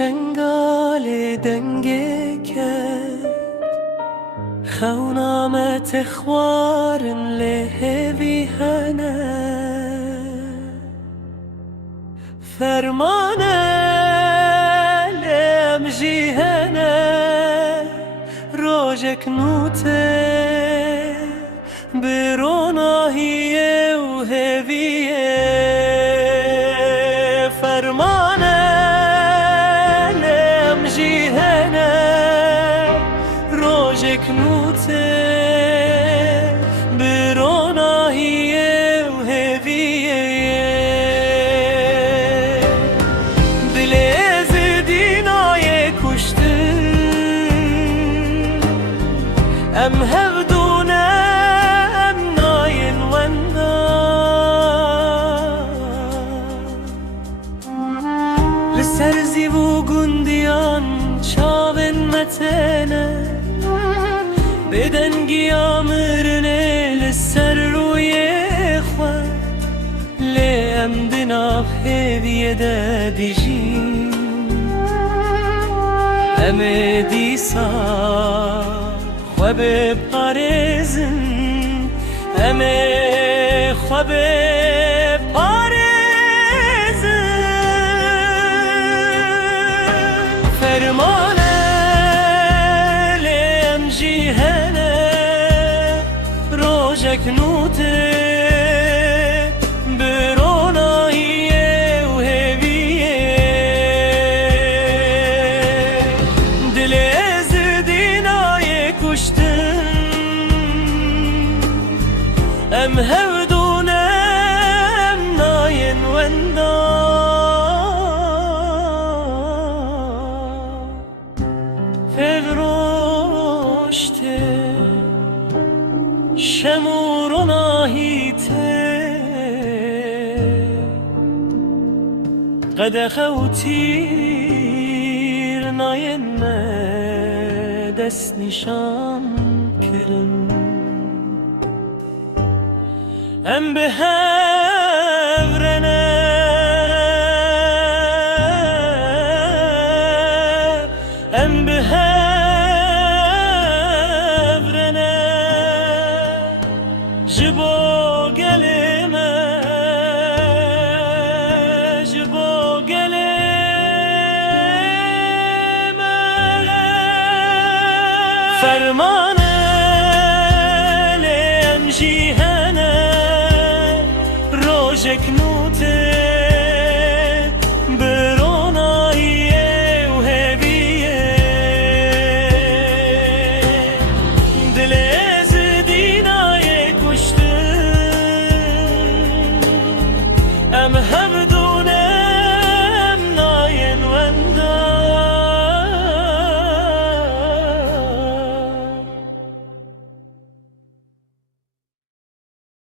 چنگال دنگه که خونامت خوارن لهوی هنه فرمانه لم جیهنه روجک نوته بروناهیه و هویه فرمانه لم جیهنه روجک نوته بروناهیه و هویه دلز دینای کشتن ام هفدونه ام ناین وندا لسر زیو گندیان چاون متنه بدنگی آمرنه لسر روی خواه لیم دناف هویه ده دیجین امه دیسا خواب پارزن امه خواب پارزن فرمانه لیم جیهنه روجک نوته بروناهیه و هویه دلز دینای کشتن ام هودونه ام ناین وندا فغروشته شمور ناهیته قد خوتیر ناین دست نشان کرن ام به هورنه ام به هورنه جبو گلمه جبو گلمه فرمانه لیم جیهنه روجک نوته بروناهیه و هویه دلز دینای کشتن ام هم